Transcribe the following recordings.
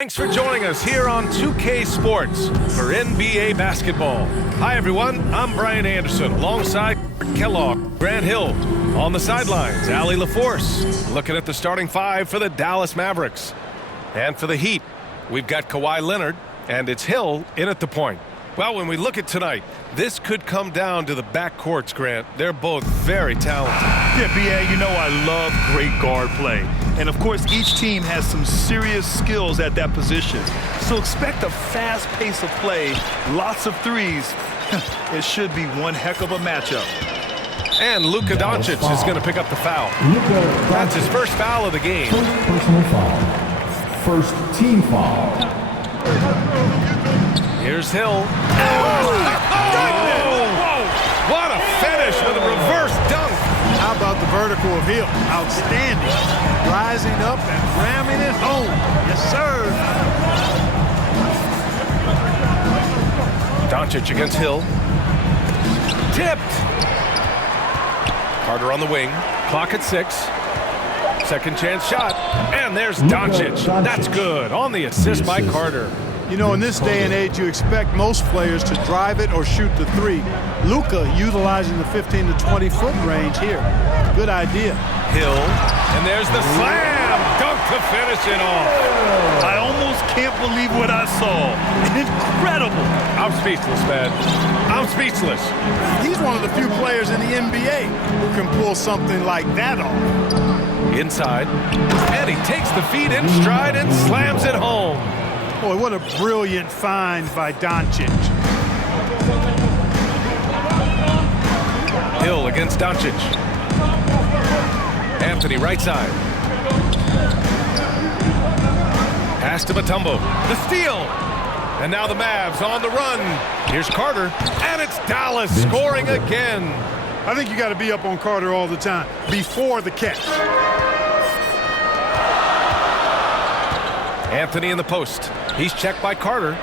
Thanks for joining us here on 2K Sports for NBA basketball. Hi, everyone. I'm Brian Anderson alongside Kellogg, Grant Hill. On the sidelines, Allie LaForce looking at the starting five for the Dallas Mavericks. And for the Heat, we've got Kawhi Leonard, and it's Hill in at the point. Well, when we look at tonight, this could come down to the backcourts, Grant. They're both very talented. Yeah, B.A., you know I love great guard play. And, of course, each team has some serious skills at that position. So expect a fast pace of play, lots of threes. It should be one heck of a matchup. And Luka Doncic is going to pick up the foul. That's his first foul of the game. First personal foul. First team foul. Here's Hill. Oh! What a finish with a reverse dunk. How about the vertical of Hill? Outstanding. Rising up and ramming it home. Yes, sir. Doncic against Hill. Tipped. Carter on the wing. Clock at 6. Second chance shot. And there's Doncic. That's good. On the assist by Carter. You know, in this day and age, you expect most players to drive it or shoot the three. Luka utilizing the 15 to 20-foot range here. Good idea. Hill, and there's the slam. Dunk to finish it off. I almost can't believe what I saw. Incredible. I'm speechless, man. I'm speechless. He's one of the few players in the NBA who can pull something like that off. Inside, and he takes the feed in stride and slams it home. Boy, what a brilliant find by Doncic. Hill against Doncic. Anthony right side. Pass to Mutombo. The steal. And now the Mavs on the run. Here's Carter. And it's Dallas scoring again. I think you got to be up on Carter all the time before the catch. Anthony in the post. He's checked by Carter.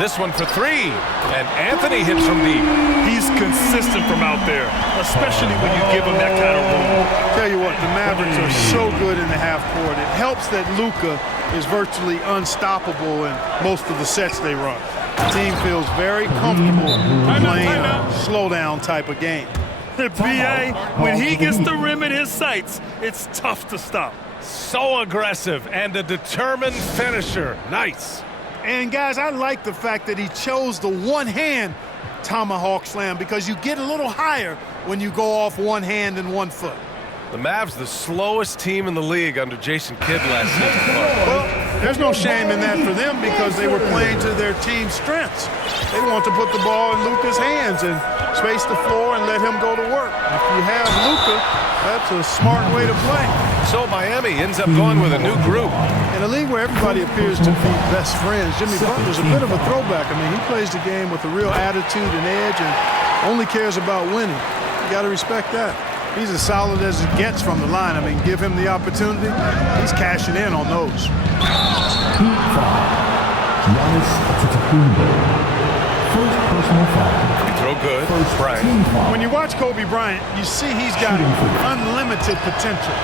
This one for three. And Anthony hits from deep. He's consistent from out there, especially when you give him that kind of room. Tell you what, the Mavericks are so good in the half court. It helps that Luka is virtually unstoppable in most of the sets they run. The team feels very comfortable playing a slow-down type of game. B.A., when he gets the rim in his sights, it's tough to stop. So aggressive and a determined finisher. Nice. And, guys, I like the fact that he chose the one-hand tomahawk slam because you get a little higher when you go off one hand and 1 foot. The Mavs, the slowest team in the league under Jason Kidd last season. Well, there's no shame in that for them because they were playing to their team's strengths. They want to put the ball in Luka's hands and space the floor and let him go to work. If you have Luka, that's a smart way to play. So Miami ends up going with a new group. In a league where everybody appears to be best friends, Jimmy Butler's a bit of a throwback. I mean, he plays the game with a real attitude and edge and only cares about winning. You got to respect that. He's as solid as it gets from the line. I mean, give him the opportunity. He's cashing in on those. First personal foul. You throw good. Bryant. When you watch Kobe Bryant, you see he's got unlimited potential.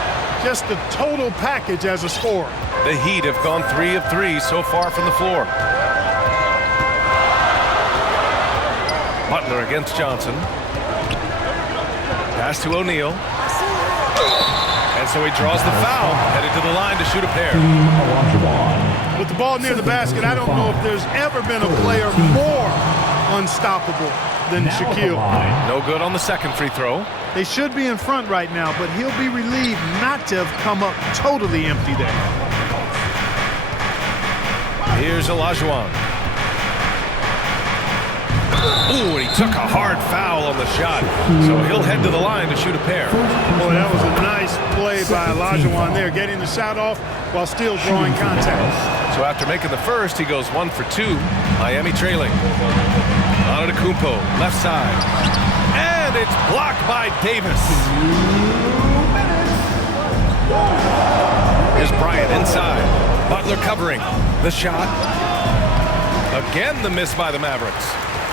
Just the total package as a scorer. The Heat have gone 3 of 3 so far from the floor. Butler against Johnson. Pass to O'Neal. And so he draws the foul, headed to the line to shoot a pair. With the ball near the basket, I don't know if there's ever been a player more unstoppable than Shaquille. No good on the second free throw. They should be in front right now, but he'll be relieved not to have come up totally empty there. Here's Olajuwon. Ooh, and he took a hard foul on the shot. So he'll head to the line to shoot a pair. Boy, that was a nice play by Olajuwon there, getting the shot off while still drawing contact. So after making the first, he goes 1 for 2. Miami trailing. Antetokounmpo, left side. And it's blocked by Davis. Here's Bryant inside. Butler covering. The shot. Again, the miss by the Mavericks.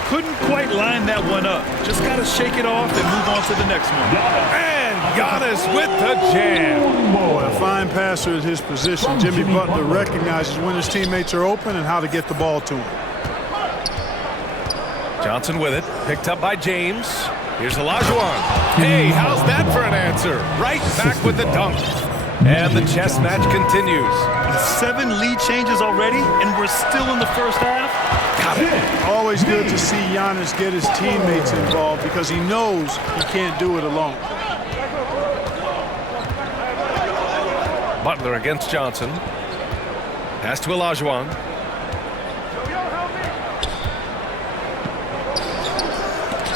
Couldn't quite line that one up. Just got to shake it off and move on to the next one. And Giannis with the jam. Boy, a fine passer at his position. Jimmy Butler recognizes when his teammates are open and how to get the ball to him. Johnson with it, picked up by James. Here's Olajuwon. Hey, how's that for an answer? Right back with the dunk. And the chess match continues. 7 lead changes already, and we're still in the first half. Got it. Always good to see Giannis get his teammates involved because he knows he can't do it alone. Butler against Johnson. Pass to Olajuwon.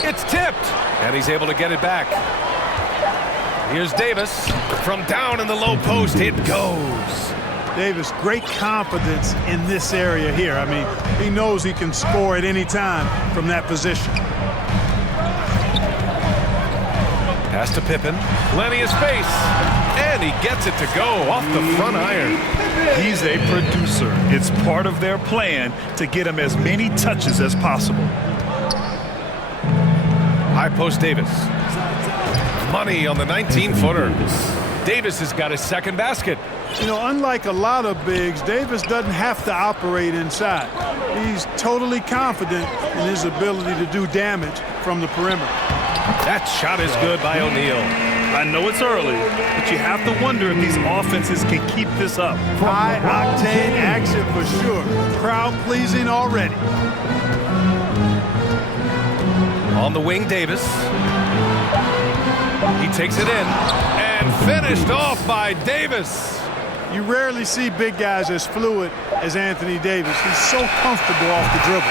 It's tipped, and he's able to get it back. Here's Davis. From down in the low post, it goes. Davis, great confidence in this area here. I mean, he knows he can score at any time from that position. Pass to Pippen. Plenty of space. And he gets it to go off the front iron. He's a producer. It's part of their plan to get him as many touches as possible. High post Davis. Money on the 19-footer. Davis has got his second basket. You know, unlike a lot of bigs, Davis doesn't have to operate inside. He's totally confident in his ability to do damage from the perimeter. That shot is good by O'Neal. I know it's early, but you have to wonder if these offenses can keep this up. High-octane action for sure. Crowd-pleasing already. On the wing, Davis. He takes it in and finished off by Davis. You rarely see big guys as fluid as Anthony Davis. He's so comfortable off the dribble.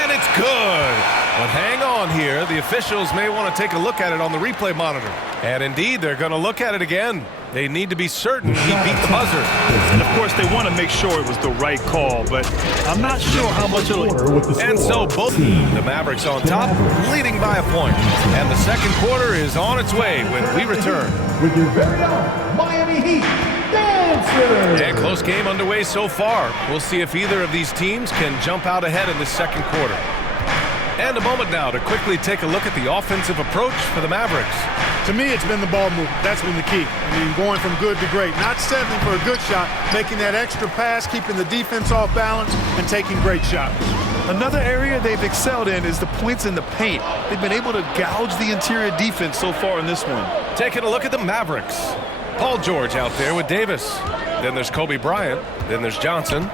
And it's good. But hang on here. The officials may want to take a look at it on the replay monitor. And indeed, they're going to look at it again. They need to be certain he beat the buzzer. And of course, they want to make sure it was the right call, but I'm not sure how much it'll... And so both the Mavericks on top, leading by a point. And the second quarter is on its way when we return. With your very own Miami Heat dancer. And close game underway so far. We'll see if either of these teams can jump out ahead in the second quarter. And a moment now to quickly take a look at the offensive approach for the Mavericks. To me, it's been the ball movement. That's been the key. I mean, going from good to great. Not settling for a good shot, making that extra pass, keeping the defense off balance, and taking great shots. Another area they've excelled in is the points in the paint. They've been able to gouge the interior defense so far in this one. Taking a look at the Mavericks. Paul George out there with Davis. Then there's Kobe Bryant. Then there's Johnson.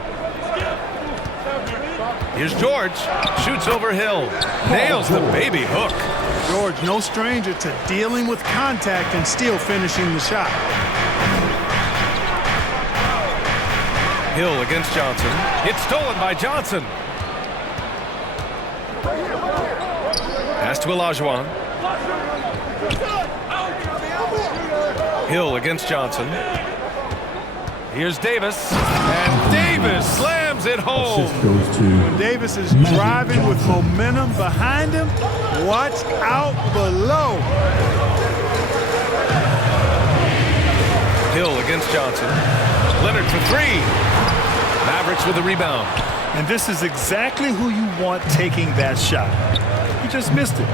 Here's George. Shoots over Hill. Nails the baby hook. George, no stranger to dealing with contact and still finishing the shot. Hill against Johnson. It's stolen by Johnson. Pass to Olajuwon. Hill against Johnson. Here's Davis. And Davis slams it home. When Davis is driving with momentum behind him, watch out below. Hill against Johnson. Leonard for three. Mavericks with the rebound. And this is exactly who you want taking that shot. He just missed it.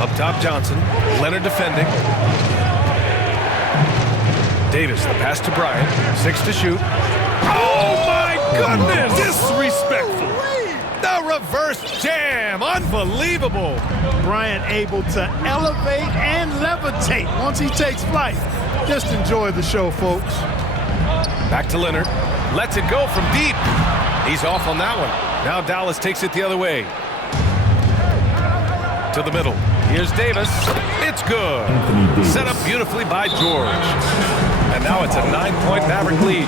Up top, Johnson. Leonard defending. Davis, the pass to Bryant. 6 to shoot. Oh, my goodness! Disrespectful. The reverse jam. Unbelievable. Bryant able to elevate and levitate once he takes flight. Just enjoy the show, folks. Back to Leonard. Lets it go from deep. He's off on that one. Now Dallas takes it the other way. To the middle. Here's Davis. It's good. Set up beautifully by George. And now it's a 9-point Maverick lead.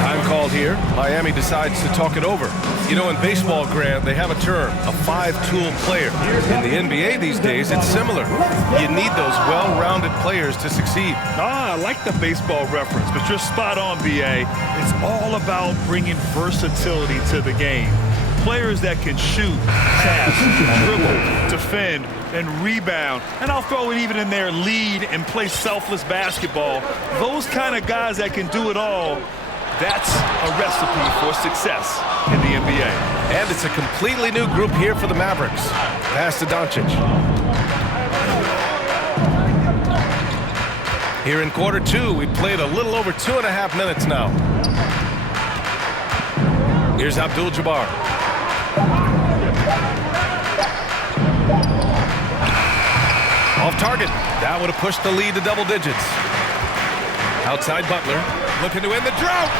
Time called here. Miami decides to talk it over. You know, in baseball, Grant, they have a term, a 5-tool player. In the NBA these days, it's similar. You need those well-rounded players to succeed. I like the baseball reference, but you're spot on, BA. It's all about bringing versatility to the game. Players that can shoot, pass, dribble, defend, and rebound. And I'll throw it even in there, lead and play selfless basketball. Those kind of guys that can do it all, that's a recipe for success in the NBA. And it's a completely new group here for the Mavericks. Pass to Doncic. Here in quarter two, we've played a little over 2.5 minutes now. Here's Abdul-Jabbar. Off target. That would have pushed the lead to double digits. Outside Butler. Looking to end the drought.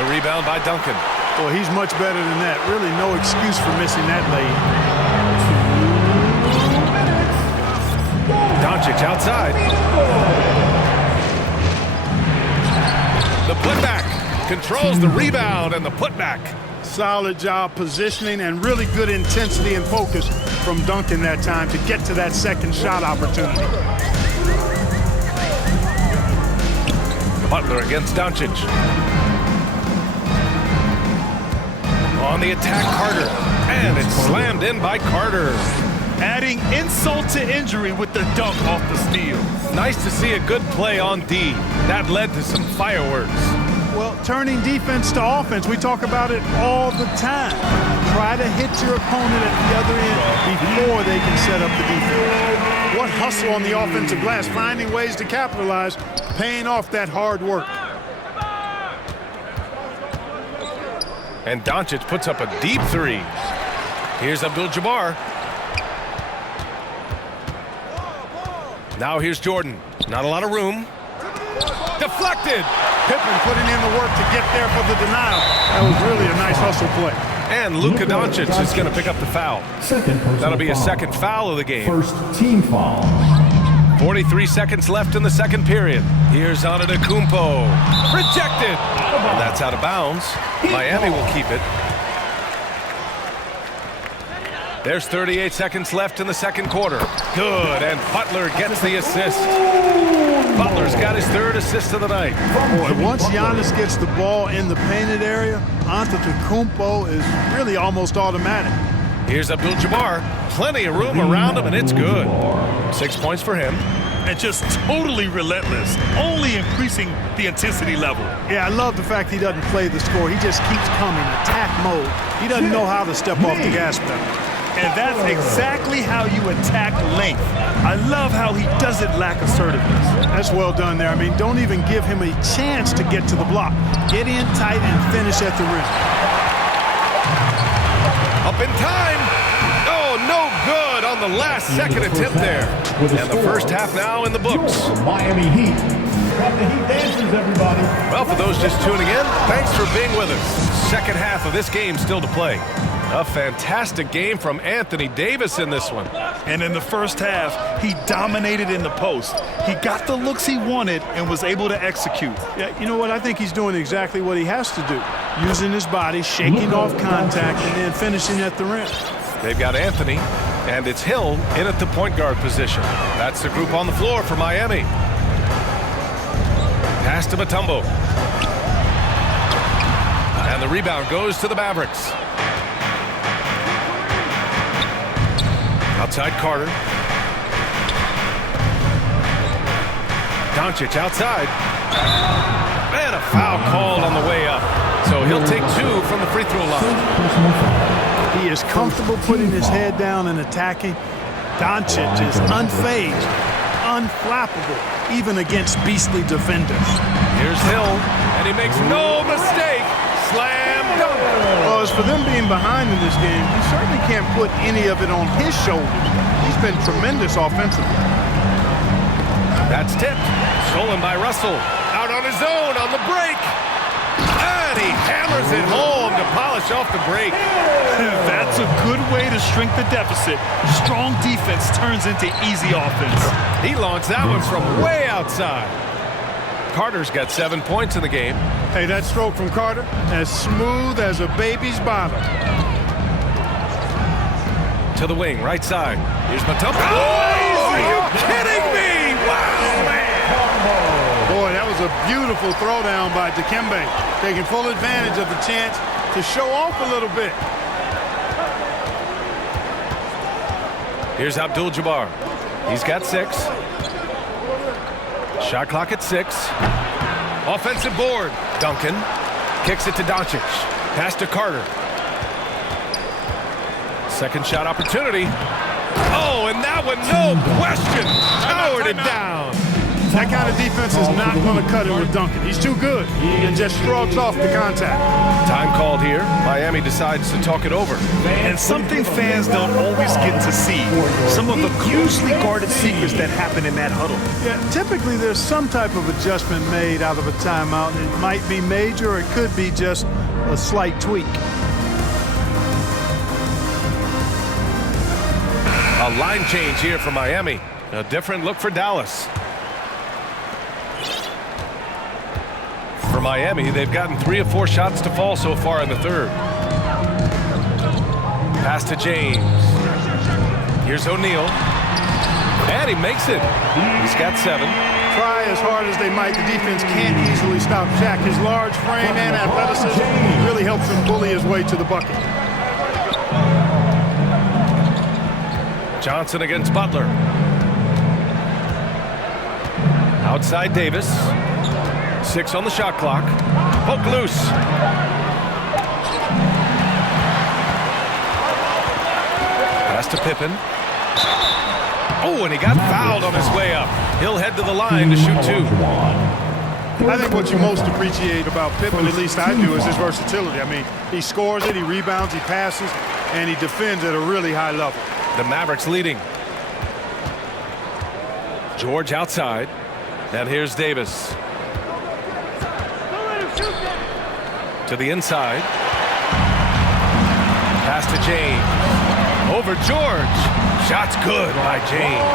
A rebound by Duncan. Well, he's much better than that. Really no excuse for missing that lane. Doncic outside. The putback. Controls the rebound and the putback. Solid job positioning and really good intensity and focus from Duncan that time to get to that second shot opportunity. Butler against Doncic. On the attack, Carter. And it's slammed in by Carter. Adding insult to injury with the dunk off the steal. Nice to see a good play on D. That led to some fireworks. Well, turning defense to offense, we talk about it all the time. Try to hit your opponent at the other end before they can set up the defense. What hustle on the offensive glass, finding ways to capitalize, paying off that hard work. And Doncic puts up a deep three. Here's Abdul-Jabbar. Now here's Jordan. Not a lot of room. Deflected. Pippen putting in the work to get there for the denial. That was really a nice hustle play. And Luka Doncic is going to pick up the foul. That'll be a second foul of the game. First team foul. 43 seconds left in the second period. Here's Antetokounmpo. Rejected. And that's out of bounds. Miami will keep it. There's 38 seconds left in the second quarter. Good, and Butler gets the assist. Butler's got his third assist of the night. Boy, once Giannis gets the ball in the painted area, Antetokounmpo is really almost automatic. Here's Abdul-Jabbar. Plenty of room around him, and it's good. 6 points for him. And just totally relentless, only increasing the intensity level. Yeah, I love the fact he doesn't play the score. He just keeps coming, attack mode. He doesn't know how to step off the gas pedal. And that's exactly how you attack length. I love how he doesn't lack assertiveness. That's well done there. I mean, don't even give him a chance to get to the block. Get in tight and finish at the rim. Up in time. Oh, no good on the last second attempt there. And the first half now in the books. Miami Heat. Got the Heat dances, everybody. Well, for those just tuning in, thanks for being with us. Second half of this game still to play. A fantastic game from Anthony Davis in this one. And in the first half, he dominated in the post. He got the looks he wanted and was able to execute. Yeah, you know what? I think he's doing exactly what he has to do. Using his body, shaking off contact, and then finishing at the rim. They've got Anthony, and it's Hill in at the point guard position. That's the group on the floor for Miami. Pass to Mutombo. And the rebound goes to the Mavericks. Outside Carter. Doncic outside. And a foul called on the way up. So he'll take two from the free throw line. He is comfortable putting his head down and attacking. Doncic is unfazed, unflappable, even against beastly defenders. Here's Hill, and he makes no mistake. Slam dunk. Well, as for them being behind in this game, he certainly can't put any of it on his shoulders. He's been tremendous offensively. That's tipped. Stolen by Russell. Out on his own on the break. And he hammers it home to polish off the break. That's a good way to shrink the deficit. Strong defense turns into easy offense. He launched that one from way outside. Carter's got 7 points in the game. Hey, that stroke from Carter, as smooth as a baby's bottom. To the wing, right side. Here's Mutombo. Oh, are you kidding me? Wow, man. Boy, that was a beautiful throwdown by Dikembe, taking full advantage of the chance to show off a little bit. Here's Abdul-Jabbar. He's got 6. Shot clock at 6. Offensive board. Duncan kicks it to Doncic. Pass to Carter. Second shot opportunity. Oh, and that one, no question. Powered it down. That kind of defense is not going to cut it with Duncan. He's too good and just shrugs off the contact. Time called here. Miami decides to talk it over. And something fans don't always get to see, some of the closely guarded secrets that happen in that huddle. Yeah, typically there's some type of adjustment made out of a timeout. It might be major or it could be just a slight tweak. A line change here for Miami. A different look for Dallas. For Miami, they've gotten 3 of 4 shots to fall so far in the third. Pass to James. Here's O'Neal. And he makes it. He's got 7. Try as hard as they might, the defense can't easily stop Shaq. His large frame and athleticism really helps him bully his way to the bucket. Johnson against Butler. Outside Davis. 6 on the shot clock. Poke loose. Pass to Pippen. Oh, and he got fouled on his way up. He'll head to the line to shoot 2. I think what you most appreciate about Pippen, at least I do, is his versatility. I mean, he scores it, he rebounds, he passes, and he defends at a really high level. The Mavericks leading. George outside. And here's Davis. To the inside. Pass to James. Over George. Shot's good by James.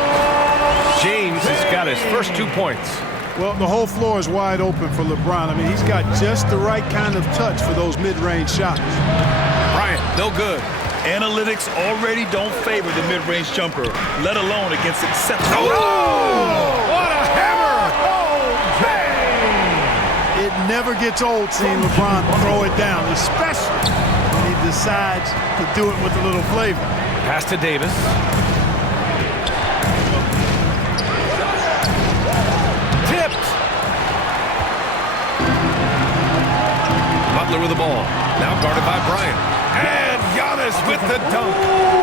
James has got his first 2 points. Well, the whole floor is wide open for LeBron. I mean, he's got just the right kind of touch for those mid-range shots. Bryant, no good. Analytics already don't favor the mid-range jumper, let alone against exceptional. Oh! What a hammer! It never gets old seeing LeBron throw it down, especially when he decides to do it with a little flavor. Pass to Davis. Tipped. Butler with the ball. Now guarded by Bryant. And Giannis with the dunk.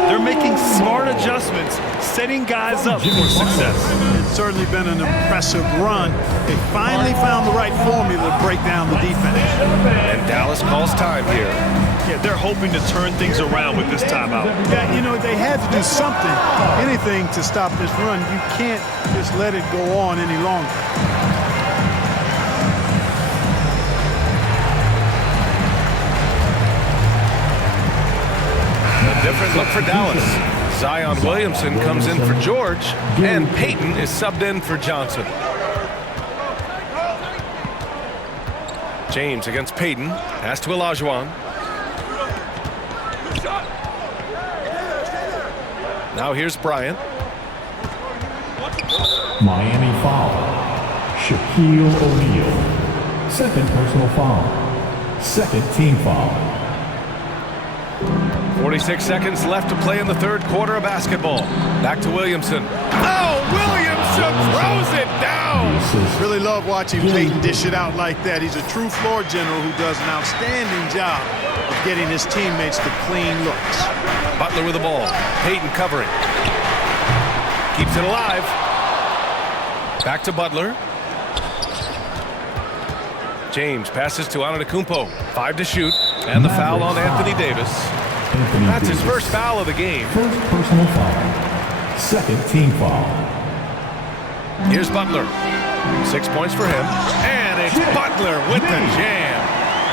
They're making smart adjustments, setting guys up for success. It's certainly been an impressive run. They finally found the right formula to break down the defense. And Dallas calls time here. Yeah, they're hoping to turn things around with this timeout. Yeah, you know, they had to do something, anything to stop this run. You can't just let it go on any longer. Different look for Dallas. Zion Williamson comes in for George, and Payton is subbed in for Johnson. James against Payton. Pass to Olajuwon. Now here's Bryant. Miami foul. Shaquille O'Neal. Second personal foul. Second team foul. 46 seconds left to play in the third quarter of basketball. Back to Williamson. Oh, Williamson throws it down. Really love watching Payton dish it out like that. He's a true floor general who does an outstanding job of getting his teammates to clean looks. Butler with the ball. Payton covering. Keeps it alive. Back to Butler. James passes to Antetokounmpo. 5 to shoot. And the foul on Anthony Davis. That's his first foul of the game. First personal foul. Second team foul. Here's Butler. 6 points for him. And it's Butler with the jam.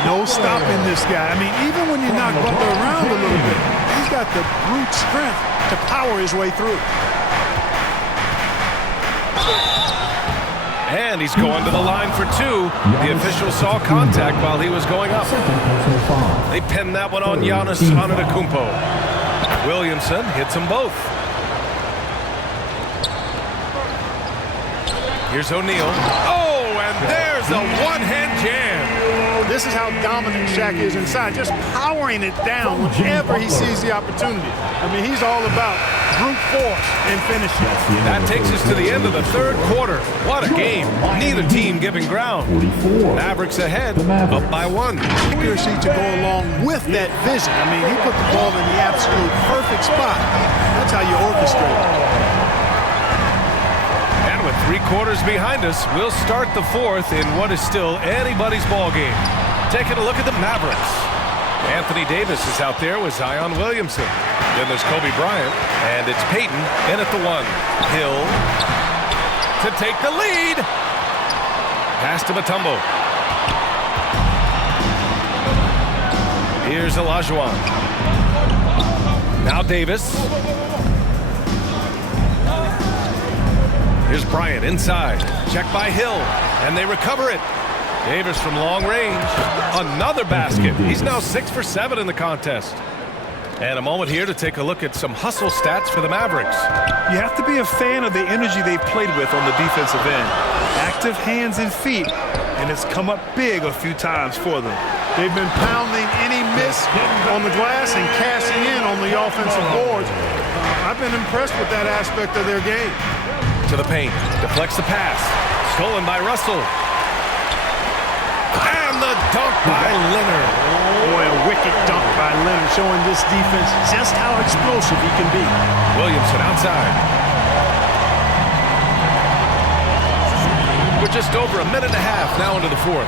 No stopping this guy. I mean, even when you knock Butler around a little bit, he's got the brute strength to power his way through. And he's going to the line for 2. The official saw contact while he was going up. They pinned that one on Giannis Antetokounmpo. Williamson hits them both. Here's O'Neal. Oh, and there's a one-hand jam. This is how dominant Shaq is inside, just powering it down whenever he sees the opportunity. I mean, he's all about brute force and finishing. That takes us to the end of the third quarter. What a game. Neither team giving ground. Mavericks ahead, up by 1. Accuracy to go along with that vision. I mean, he put the ball in the absolute perfect spot. That's how you orchestrate it. And with With 3 quarters behind us, we'll start the 4th in what is still anybody's ball game. Taking a look at the Mavericks. Anthony Davis is out there with Zion Williamson. Then there's Kobe Bryant, and it's Peyton in at the 1. Hill to take the lead. Pass to Mutombo. Here's Olajuwon. Now Davis. Here's Bryant inside. Check by Hill, and they recover it. Davis from long range. Another basket. He's now 6 for 7 in the contest. And a moment here to take a look at some hustle stats for the Mavericks. You have to be a fan of the energy they've played with on the defensive end. Active hands and feet, and it's come up big a few times for them. They've been pounding any miss on the glass and cashing in on the offensive boards. I've been impressed with that aspect of their game. To the paint. Deflects the pass. Stolen by Russell. And the dunk by Leonard. Boy, a wicked dunk by Leonard, showing this defense just how explosive he can be. Williamson outside. We're just over a minute and a half now into the 4th.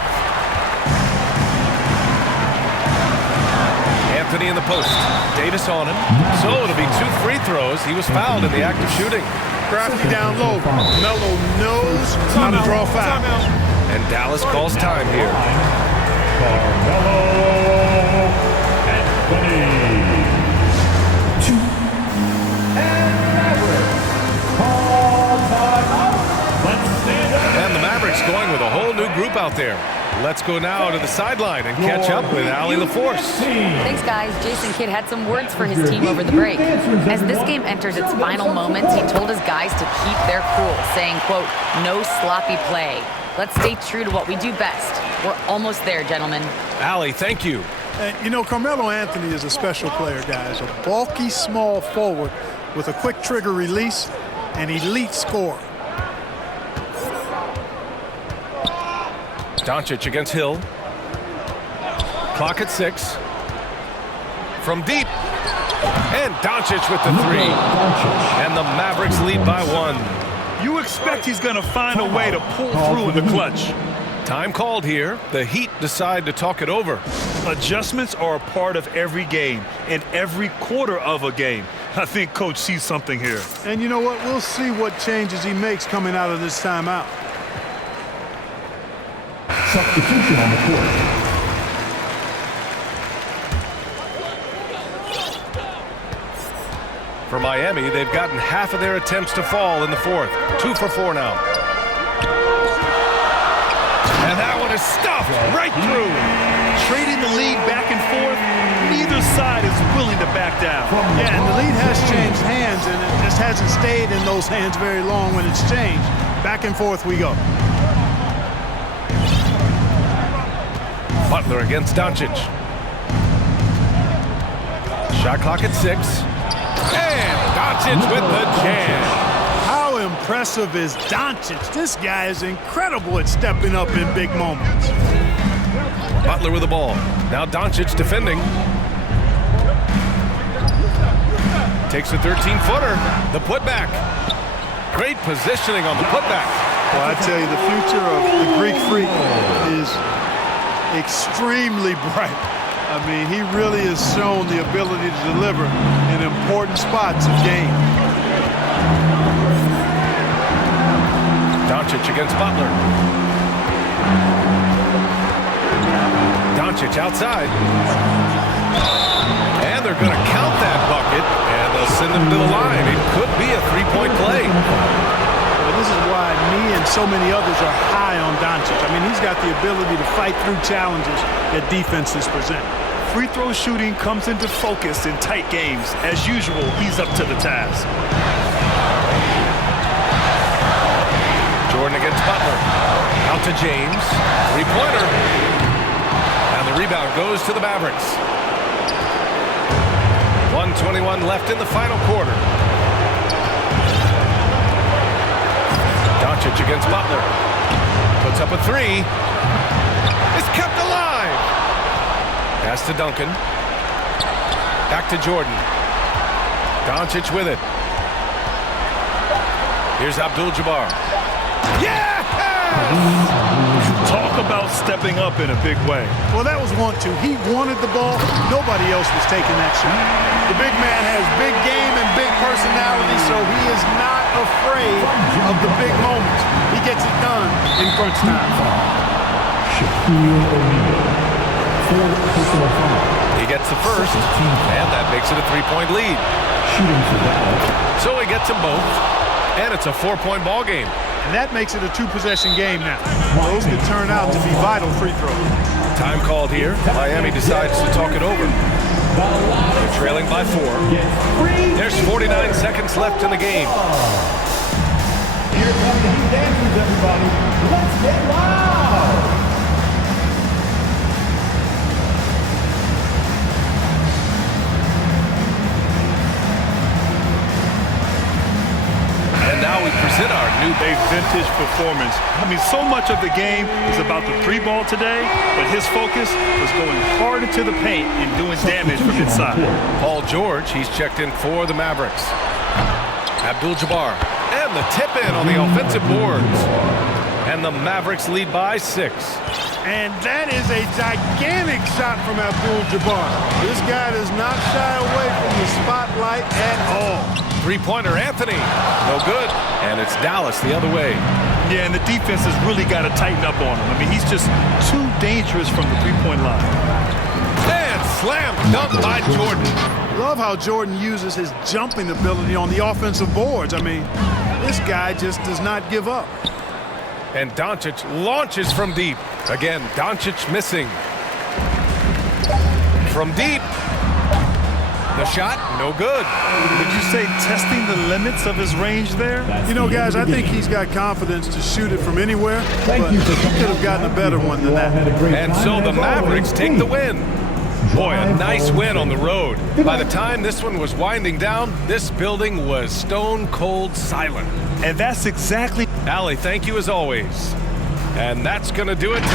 Anthony in the post. Davis on him. So it'll be 2 free throws. He was fouled in the act of shooting. Crafty down low. Melo knows how to draw fouls. And Dallas calls time here. Carmelo Anthony. 2. And Mavericks. Call timeout. Let's stand up. And the Mavericks going with a whole new group out there. Let's go now to the sideline and catch up with Allie LaForce. Thanks, guys. Jason Kidd had some words for his team over the break. As this game enters its final moments, he told his guys to keep their cool, saying, quote, "No sloppy play. Let's stay true to what we do best. We're almost there, gentlemen." Allie, thank you. And, you know, Carmelo Anthony is a special player, guys. A bulky, small forward with a quick trigger release, an elite scorer. Doncic against Hill. Clock at 6. From deep. And Doncic with the 3. And the Mavericks lead by 1. You expect he's going to find a way to pull through in the clutch. Time called here. The Heat decide to talk it over. Adjustments are a part of every game and every quarter of a game. I think Coach sees something here. And you know what? We'll see what changes he makes coming out of this timeout. Substitution on the court. For Miami, they've gotten half of their attempts to fall in the 4th. 2 for 4 now. And that one is stuffed right through. Trading the lead back and forth, neither side is willing to back down. Yeah, and the lead has changed hands, and it just hasn't stayed in those hands very long when it's changed. Back and forth we go. Butler against Doncic. Shot clock at 6. And Doncic with the jam. How impressive is Doncic? This guy is incredible at stepping up in big moments. Butler with the ball. Now Doncic defending. Takes a 13-footer. The putback. Great positioning on the putback. Well, I tell you, the future of the Greek Freak is extremely bright. I mean, he really has shown the ability to deliver in important spots of game. Doncic against Butler. Doncic outside. And they're going to count that bucket, and they'll send him to the line. It could be a 3-point play. Well, this is why me and so many others are high on Doncic. I mean, he's got the ability to fight through challenges that defenses present. Free throw shooting comes into focus in tight games. As usual, he's up to the task. Jordan against Butler. Out to James. 3-pointer. And the rebound goes to the Mavericks. 1:21 left in the final quarter. Doncic against Butler. Puts up a 3. It's kept alive. Pass to Duncan. Back to Jordan. Doncic with it. Here's Abdul-Jabbar. Yeah! Talk about stepping up in a big way. Well, that was 1-2. He wanted the ball. Nobody else was taking that shot. The big man has big game and big personality, so he is not afraid of the big moments. He gets it done in crunch time. He gets the first, and that makes it a 3-point lead. So he gets them both, and it's a 4-point ball game. And that makes it a 2-possession game now. Those could turn out to be vital free throws. Time called here. Miami decides to talk it over. They're trailing by 4. There's 49 seconds left in the game. Here come the Heat dancers, everybody. Let's get loud! And now we present our new A vintage performance. I mean, so much of the game is about the 3-ball today, but his focus was going hard into the paint and doing damage from inside. Paul George, he's checked in for the Mavericks. Abdul-Jabbar, and the tip-in on the offensive boards. And the Mavericks lead by 6. And that is a gigantic shot from Abdul-Jabbar. This guy does not shy away from the spotlight at all. 3-pointer Anthony, no good. And it's Dallas the other way. Yeah, and the defense has really got to tighten up on him. I mean, he's just too dangerous from the 3-point line. And slam dunk by Jordan. Love how Jordan uses his jumping ability on the offensive boards. I mean, this guy just does not give up. And Doncic launches from deep. Again, Doncic missing. From deep. The shot, no good. Would you say testing the limits of his range there? You know, guys, I think he's got confidence to shoot it from anywhere, but he could have gotten a better one than that. And so the Mavericks take the win. Boy, a nice win on the road. By the time this one was winding down, this building was stone cold silent. And that's exactly... Allie, thank you as always. And that's going to do it tonight.